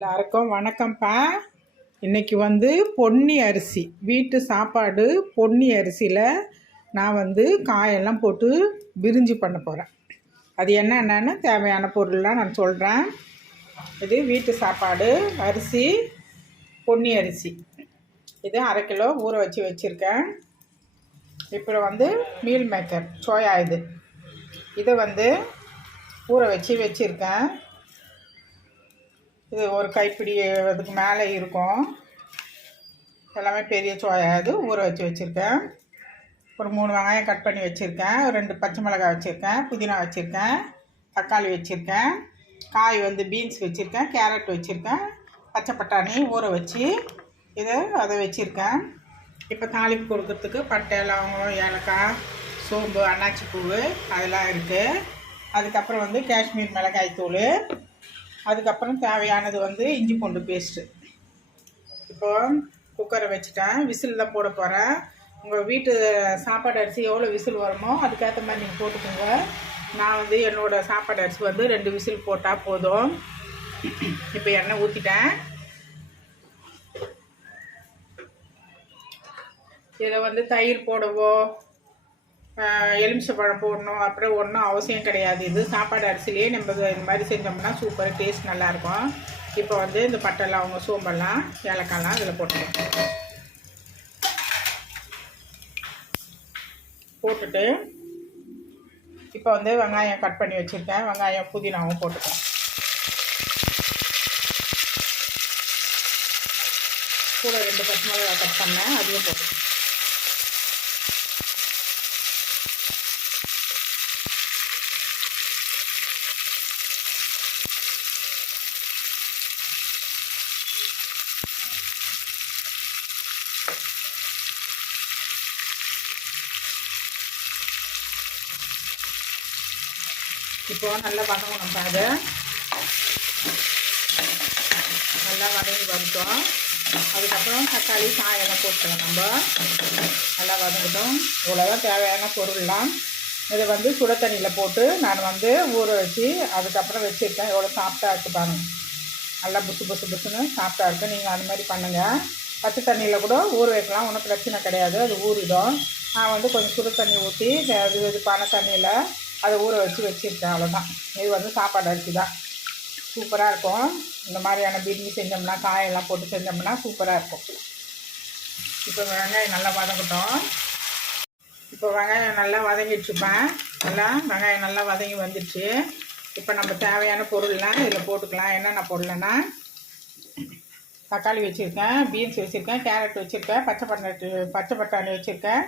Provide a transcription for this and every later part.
எல்லாருக்கும் வணக்கம்ப்பா. இன்னைக்கு வந்து பொன்னி அரிசி வீட்டு சாப்பாடு பொன்னி அரிசியில் நான் வந்து காயெல்லாம் போட்டு பிரிஞ்சி பண்ண போகிறேன் அது என்னென்னு தேவையான பொருள்லாம் நான் சொல்கிறேன் இது வீட்டு சாப்பாடு அரிசி பொன்னி அரிசி. இது அரை கிலோ ஊற வச்சு வச்சுருக்கேன். இப்போ வந்து மீல் மேக்கர் சோயா இது. இதை வந்து ஊற வச்சு வச்சுருக்கேன். இது ஒரு கைப்பிடி அதுக்கு மேலே இருக்கும். எல்லாமே பெரிய சோயா இது. ஊற வச்சு வச்சுருக்கேன். ஒரு மூணு வெங்காயம் கட் பண்ணி வச்சுருக்கேன். ரெண்டு பச்சை மிளகாய் வச்சுருக்கேன். புதினா வச்சுருக்கேன். தக்காளி வச்சுருக்கேன். காய் வந்து பீன்ஸ் வச்சுருக்கேன். கேரட் வச்சுருக்கேன். பச்சை பட்டாணி ஊற வச்சு இதை அதை வச்சுருக்கேன். இப்போ தாளிப்பு கொடுக்கறதுக்கு பட்டை லவங்கம் ஏலக்காய் சோம்பு அன்னாச்சி பூவு அதெல்லாம் இருக்குது அதுக்கப்புறம் வந்து காஷ்மீர் மிளகாய் தூள் அதுக்கப்புறம் தேவையானது வந்து இஞ்சி பூண்டு பேஸ்ட்டு இப்போ குக்கரை வச்சுட்டேன். விசில் தான் போட போகிறேன் உங்கள் வீட்டு சாப்பாடு அரிசி எவ்வளோ விசில் வருமோ அதுக்கேற்ற மாதிரி நீங்கள் போட்டுக்கோங்க. நான் வந்து என்னோடய சாப்பாடு அரிசி வந்து ரெண்டு விசில் போட்டால் போதும். இப்போ எண்ணெய் ஊற்றிட்டேன் இதில் வந்து தயிர் போடவோ எலுமிச்சப்பழம் போடணும். அப்புறம் ஒன்றும் அவசியம் கிடையாது. இது சாப்பாடு அரிசிலேயே நம்ம இந்த மாதிரி செஞ்சோம்னா சூப்பர் டேஸ்ட் நல்லாயிருக்கும். இப்போ வந்து இந்த பட்டெல்லாம் அவங்க சோம்பெல்லாம் ஏலக்காய்லாம் இதில் போட்டுருக்கோம் போட்டுட்டு இப்போ வந்து வெங்காயம் கட் பண்ணி வச்சுருக்கேன். வெங்காயம் புதினாவும் போட்டுக்கோம் கூட ரெண்டு பச்சை மிளகா கட் பண்ணேன். அதையும் போட்டுக்கோம் இப்போ நல்லா வதங்கணும் பாரு. நல்லா வதங்கி வந்துட்டோம் அதுக்கப்புறம் தக்காளி சாயெல்லாம் போட்டுக்கலாம் நம்ம. நல்லா வதங்கட்டும். இவ்வளோதான் தேவையான பொருள்லாம். இதை வந்து சுட தண்ணியில் போட்டு நான் வந்து ஊற வச்சு அதுக்கப்புறம் வச்சுருக்கேன். எவ்வளோ சாப்பிட்டா இருக்கு பாருங்க. நல்லா புசு புசு புசுன்னு சாப்பிட்டா இருக்குது நீங்கள் அந்த மாதிரி பண்ணுங்கள் பச்சை தண்ணியில் கூட ஊற வைக்கலாம். ஒன்றும் பிரச்சனை கிடையாது. அது ஊறிடும். நான் வந்து கொஞ்சம் சுடு தண்ணி ஊற்றி இது இது பனை தண்ணியில் அதை ஊற வச்சு வச்சுருக்கேன் அவ்வளோதான் இது வந்து சாப்பாடு அரிசி தான். சூப்பராக இருக்கும். இந்த மாதிரியான பிரிஞ்சி செஞ்சோம்னா காயெல்லாம் போட்டு செஞ்சோம்னா சூப்பராக இருக்கும். இப்போ வெங்காயம் நல்லா வதங்கட்டும். இப்போ வெங்காயம் நல்லா வதங்கிட்டுருப்பேன் நல்லா வெங்காயம் நல்லா வதங்கி வந்துடுச்சு. இப்போ நம்ம தேவையான பொருள்லாம் இதில் போட்டுக்கலாம். என்னென்ன பொருள்னா தக்காளி வச்சுருக்கேன் பீன்ஸ் வச்சுருக்கேன் கேரட் வச்சுருக்கேன் பச்சை பட்டாணி பச்சை பட்டாணி வச்சுருக்கேன்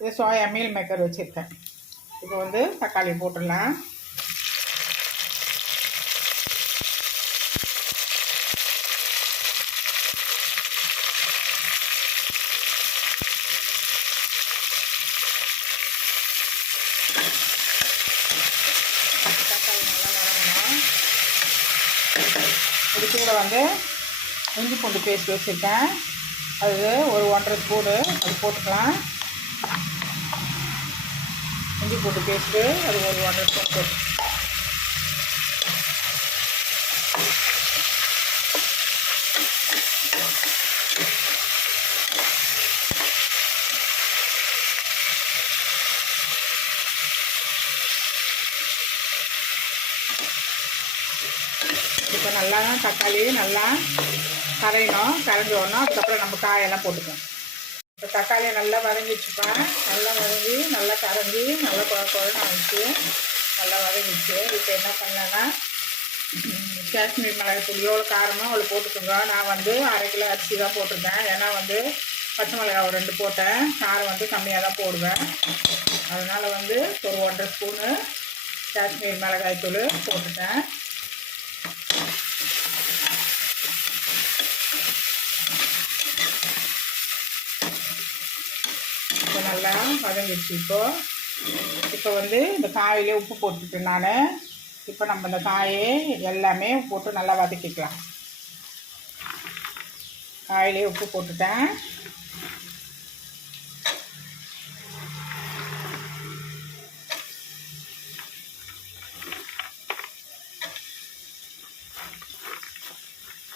இது சோயா மீல் மேக்கர் வச்சுருக்கேன். இப்போ வந்து தக்காளி போட்டுடலாம். இது கூட வந்து இஞ்சி பூண்டு பேஸ்ட் வச்சுருக்கேன். அது ஒரு ஒன்றரை ஸ்பூனு அது போட்டுக்கலாம். இஞ்சி போட்டு பேஸ்ட்டு அது ஒரு ஒன்றரை ஸ்பூன் போட்டு. இப்போ நல்லா தக்காளி நல்லா கரையணும் கரைஞ்சி அதுக்கப்புறம் நம்ம காயெல்லாம் போட்டுக்கணும் இப்போ தக்காளியை நல்லா வதங்கி வச்சுப்பேன் நல்லா வதங்கி நல்லா கரஞ்சி நல்லா குழ குழன்னு ஆகிடுச்சு நல்லா வதங்கிச்சு இப்போ என்ன பண்ணேன்னா காஷ்மீர் மிளகாய் எவ்வளோ காரமாக அவ்வளோ போட்டுக்கோங்க. நான் வந்து அரை கிலோ அரிசி தான் போட்டிருக்கேன். ஏன்னா வந்து பச்சை மிளகாய் ரெண்டு போட்டேன். காரம் வந்து கம்மியாக தான் போடுவேன். அதனால் வந்து ஒரு ஒன்றரை ஸ்பூனு காஷ்மீர் மிளகாய் தூள் போட்டுட்டேன். நல்லா வதங்கிடுச்சு இப்போது இப்போ வந்து இந்த காயிலே உப்பு போட்டுட்டேன் நான் இப்போ நம்ம இந்த காயை எல்லாமே போட்டு நல்லா வதக்கிக்கலாம். காயிலே உப்பு போட்டுட்டேன்.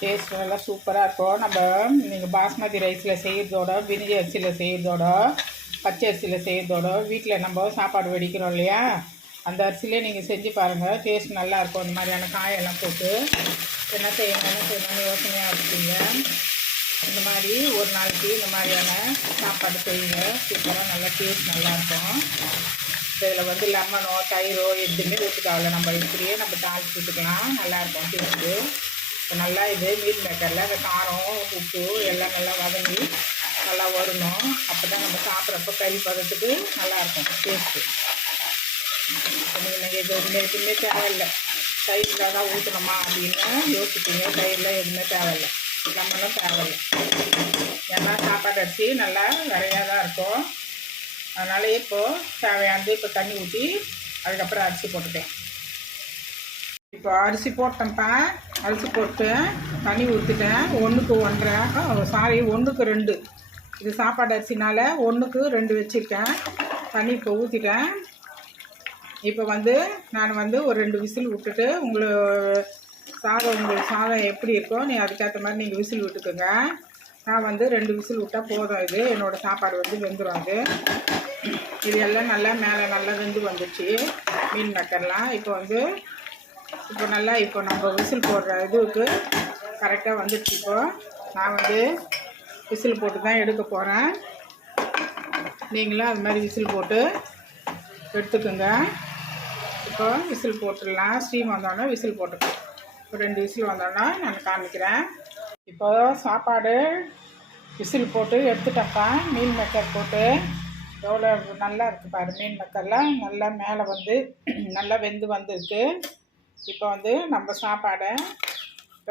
டேஸ்ட் நல்லா சூப்பராக இருக்கும். நம்ம நீங்கள் பாஸ்மதி ரைஸில் செய்கிறதோட பிரிஞ்சி அரிசியில் செய்கிறதோட பச்சை அரிசியில் செய்கிறதோட வீட்டில் நம்ம சாப்பாடு வடிக்கிறோம் இல்லையா? அந்த அரிசிலே நீங்கள் செஞ்சு பாருங்கள் டேஸ்ட் நல்லாயிருக்கும் இந்த மாதிரியான காயெல்லாம் போட்டு என்ன செய்யணும் என்ன செய்யணும்னு யோசனையாக இருப்பீங்க இந்த மாதிரி ஒரு நாளைக்கு இந்த மாதிரியான சாப்பாடு செய்யுங்க. சூப்பராக நல்லா டேஸ்ட் நல்லாயிருக்கும் இதில் வந்து லெமனோ தயிரோ எதுவுமே ஊற்ற தேவையில்ல நம்ம இப்படியே நம்ம தாளிச்சு விட்டுக்கலாம் நல்லாயிருக்கும் டேஸ்ட்டு இப்போ நல்லா இது மீட் மேக்கரில் அந்த காரம் உப்பு எல்லாம் நல்லா வதங்கி நல்லா வரணும். சாப்பிட்றப்ப கறி பதத்துக்கு நல்லாயிருக்கும். டேஸ்ட்டு நீங்கள் எது எதுவுமே எதுவுமே தேவையில்லை. தயிரில் தான் ஊற்றணுமா அப்படின்னு யோசிப்பீங்க. தயிரில் எதுவுமே தேவையில்லை. லெமனும் தேவையில்லை. ஏன்னா சாப்பாடு அரிசி நல்லா நிறையா தான் இருக்கும். அதனால் இப்போது தேவையானது இப்போ தண்ணி ஊற்றி அதுக்கப்புறம் அரிசி போட்டுட்டேன் இப்போ அரிசி போட்டேன்ப்பா அரிசி போட்டு தண்ணி ஊற்றிட்டேன் ஒன்றுக்கு ஒன்றரை சாரி ஒன்றுக்கு ரெண்டு. இது சாப்பாடு அரிசினால் ஒன்றுக்கு ரெண்டு வச்சுருக்கேன். தண்ணி இப்போ ஊற்றிட்டேன் இப்போ வந்து நான் வந்து ஒரு ரெண்டு விசில் விட்டுட்டு உங்களை சாதம் உங்களுக்கு சாதம் எப்படி இருக்கோ நீ அதுக்கேற்ற மாதிரி நீங்கள் விசில் விட்டுக்குங்க. நான் வந்து ரெண்டு விசில் விட்டால் போதும் இது. என்னோடய சாப்பாடு வந்து வெந்துடும் அது. இது எல்லாம் நல்லா மேலே நல்லா வெந்து வந்துச்சு மீன் மக்கர்லாம் இப்போ வந்து இப்போ நல்லா இப்போ நம்ம விசில் போடுற இதுக்கு கரெக்டாக வந்துடுச்சு இப்போ. நான் வந்து விசில் போட்டு தான் எடுக்க போகிறேன் நீங்களும் அது மாதிரி விசில் போட்டு எடுத்துக்கோங்க. இப்போ விசில் போட்டுடலாம். ஸ்டீம் வந்தோடனே விசில் போட்டுக்கலாம். இப்போ ரெண்டு விசில் வந்தோடனே நான் காமிக்கிறேன். இப்போ சாப்பாடு விசில் போட்டு எடுத்துட்டப்பா. மீன் மேக்கர் போட்டு. எவ்வளோ நல்லா இருக்குது பாரு மீன் மேக்கரில். நல்லா மேலே வந்து நல்லா வெந்து வந்திருக்கு. இப்போ வந்து நம்ம சாப்பாடை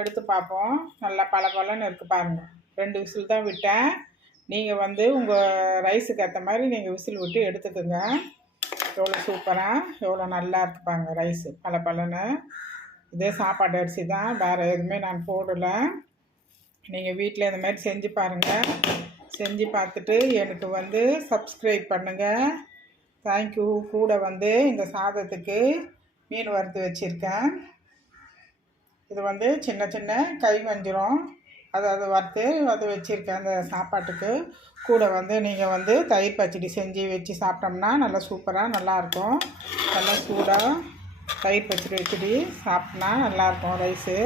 எடுத்து பார்ப்போம். நல்லா பல பலன்னு இருக்குது பாருங்கள் ரெண்டு விசில் தான் விட்டேன். நீங்கள் வந்து உங்கள் ரைஸுக்கு ஏற்ற மாதிரி நீங்கள் விசில் விட்டு எடுத்துக்கோங்க. எவ்வளோ சூப்பராக எவ்வளோ நல்லா இருக்குப்பாங்க ரைஸு. பல பலன்னு இதே சாப்பாடு அரிசி தான். வேறு எதுவுமே நான் போடலை. நீங்கள் வீட்டில் இந்த மாதிரி செஞ்சு பாருங்கள் செஞ்சு பார்த்துட்டு எனக்கு வந்து சப்ஸ்கிரைப் பண்ணுங்கள் தேங்க்யூ கூட வந்து இந்த சாதத்துக்கு மீன் வறுத்து வச்சுருக்கேன். இது வந்து சின்ன சின்ன கை வஞ்சிரம் அதை அதை வறுத்து அது வச்சுருக்கேன் அந்த சாப்பாட்டுக்கு கூட வந்து நீங்கள் வந்து தயிர் பச்சடி செஞ்சு வச்சு சாப்பிட்டோம்னா நல்லா சூப்பராக நல்லாயிருக்கும். நல்லா சூடாக தயிர் பச்சடி வச்சுடி சாப்பிட்டா நல்லாயிருக்கும் ரைஸு.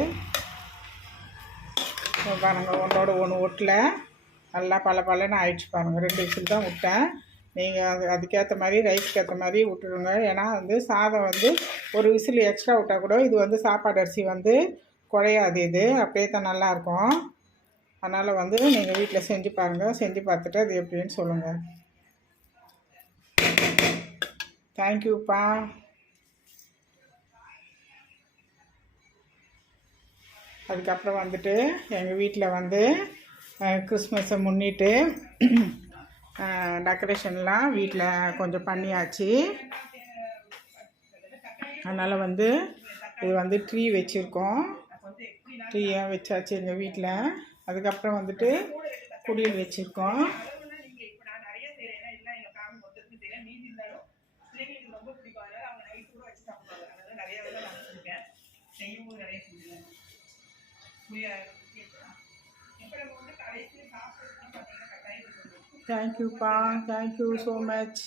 பாருங்கள் ஒன்றோட ஒன்று ஒட்டில். நல்லா பல பலன்னு ஆயிடுச்சு பாருங்கள் ரெண்டு விசில் தான் விட்டேன் நீங்கள் அது அதுக்கேற்ற மாதிரி ரைஸ்க்கு ஏற்ற மாதிரி விட்டுருங்க ஏன்னா வந்து சாதம் வந்து ஒரு விசில் எக்ஸ்ட்ரா விட்டால் கூட இது வந்து சாப்பாடு அரிசி வந்து குறையாது இது அப்படியே தான் நல்லாயிருக்கும். அதனால் வந்து நீங்கள் வீட்டில் செஞ்சு பாருங்கள் செஞ்சு பார்த்துட்டு அது எப்படின்னு சொல்லுங்கள் தேங்க்யூப்பா அதுக்கப்புறம் வந்துட்டு எங்கள் வீட்டில் வந்து கிறிஸ்மஸை முன்னிட்டு டெக்கரேஷன்லாம் வீட்டில் கொஞ்சம் பண்ணியாச்சு. அதனால் வந்து இது வந்து ட்ரீ வச்சுருக்கோம். ட்ரீயாக வச்சாச்சு எங்கள் வீட்டில் அதுக்கப்புறம் வந்துட்டு குடியில் வச்சுருக்கோம் தேங்க்யூப்பா தேங்க்யூ ஸோ மச்.